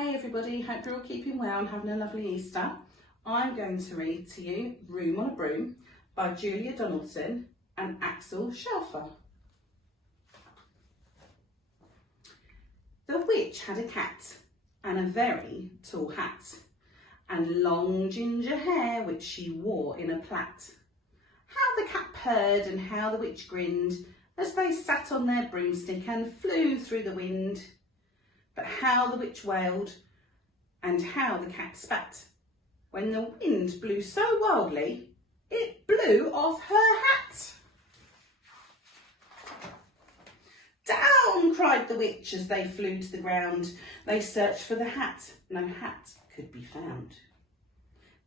Hey everybody, hope you're all keeping well and having a lovely Easter. I'm going to read to you Room on a Broom by Julia Donaldson and Axel Shelfer. The witch had a cat and a very tall hat and long ginger hair which she wore in a plait. How the cat purred and how the witch grinned as they sat on their broomstick and flew through the wind. But how the witch wailed and how the cat spat when the wind blew so wildly it blew off her hat. Down, cried the witch as they flew to the ground. They searched for the hat, no hat could be found.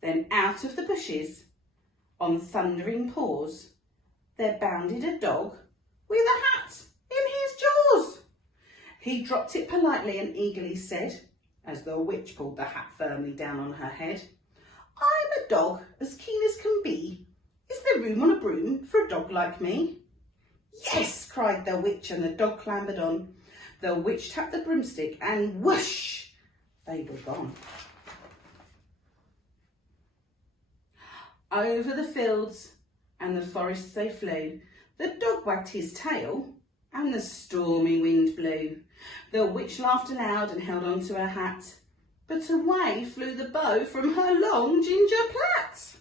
Then out of the bushes, on thundering paws, there bounded a dog with a hat in his jaws. He dropped it politely and eagerly said, as the witch pulled the hat firmly down on her head, I'm a dog as keen as can be. Is there room on a broom for a dog like me? Yes, cried the witch, and the dog clambered on. The witch tapped the broomstick and whoosh, they were gone. Over the fields and the forests they flew. The dog wagged his tail and the stormy wind blew. The witch laughed aloud and held on to her hat, but away flew the bow from her long ginger plait.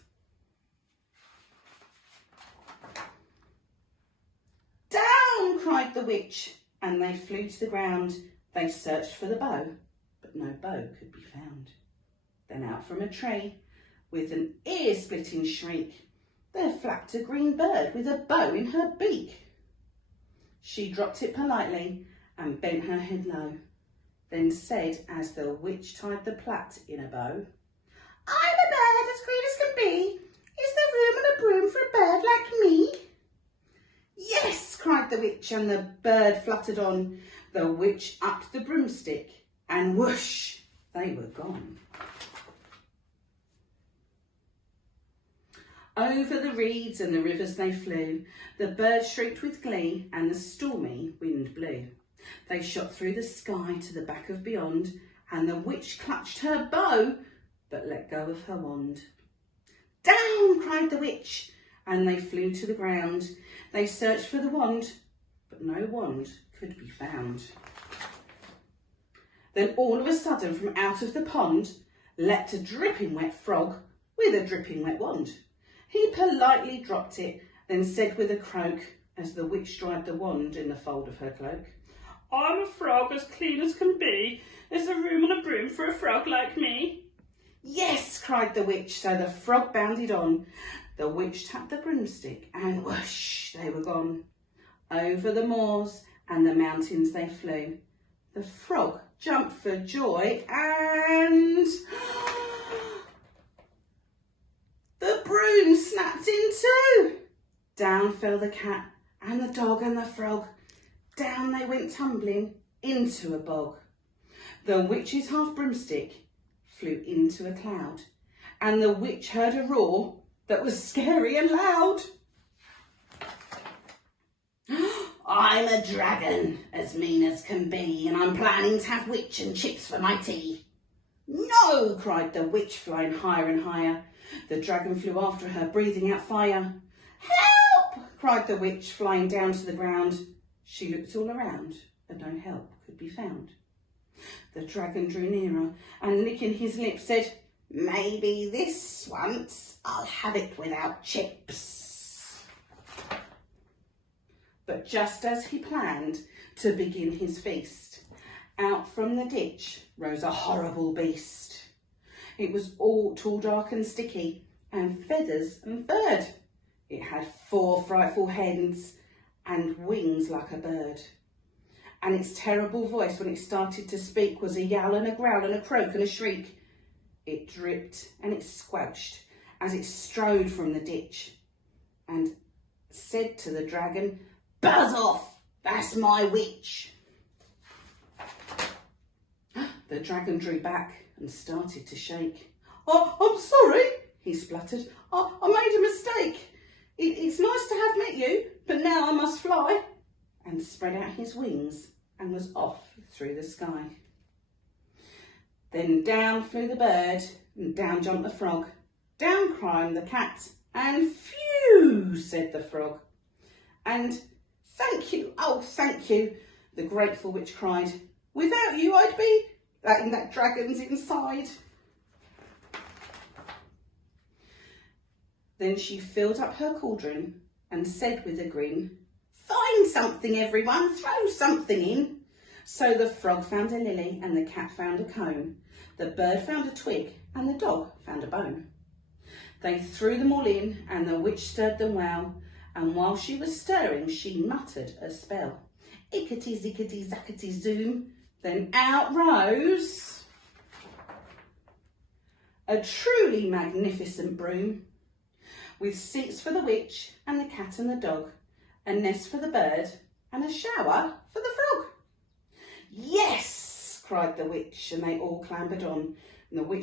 Down, cried the witch, and they flew to the ground. They searched for the bow, but no bow could be found. Then out from a tree, with an ear-splitting shriek, there flapped a green bird with a bow in her beak. She dropped it politely and bent her head low, then said as the witch tied the plait in a bow, I'm a bird as green as can be. Is there room on a broom for a bird like me? Yes, cried the witch, and the bird fluttered on. The witch upped the broomstick and whoosh, they were gone. Over the reeds and the rivers they flew. The birds shrieked with glee and the stormy wind blew. They shot through the sky to the back of beyond, and the witch clutched her bow but let go of her wand. Down, cried the witch, and they flew to the ground. They searched for the wand, but no wand could be found. Then all of a sudden from out of the pond leapt a dripping wet frog with a dripping wet wand. He politely dropped it, then said with a croak, as the witch dried the wand in the fold of her cloak, I'm a frog as clean as can be. Is there room on a broom for a frog like me? Yes, cried the witch, so the frog bounded on. The witch tapped the broomstick and whoosh, they were gone. Over the moors and the mountains they flew. The frog jumped for joy and the broom snapped in two. Down fell the cat and the dog and the frog. Down they went tumbling into a bog. The witch's half broomstick flew into a cloud, and the witch heard a roar that was scary and loud. I'm a dragon as mean as can be, and I'm planning to have witch and chips for my tea. No, cried the witch, flying higher and higher. The dragon flew after her, breathing out fire. Help, cried the witch, flying down to the ground. She looked all around, but no help could be found. The dragon drew nearer and, licking his lips, said, maybe this once I'll have it without chips. But just as he planned to begin his feast, out from the ditch rose a horrible beast. It was all tall, dark and sticky, and feathers and furred. It had 4 frightful heads and wings like a bird. And its terrible voice when it started to speak was a yowl and a growl and a croak and a shriek. It dripped and it squelched as it strode from the ditch and said to the dragon, buzz off, that's my witch. The dragon drew back and started to shake. Oh, I'm sorry, he spluttered. I made a mistake. It's nice to have met you, but now I must fly. And spread out his wings and was off through the sky. Then down flew the bird, and down jumped the frog. Down climbed the cat, and phew, said the frog. And thank you, oh thank you, the grateful witch cried. Without you I'd be letting that dragon's inside. Then she filled up her cauldron and said with a grin, find something everyone, throw something in. So the frog found a lily and the cat found a cone. The bird found a twig and the dog found a bone. They threw them all in and the witch stirred them well. And while she was stirring, she muttered a spell. Ickety zickety zackety zoom. Then out rose a truly magnificent broom, with seats for the witch and the cat and the dog, a nest for the bird and a shower for the frog. Yes, cried the witch, and they all clambered on. And the witch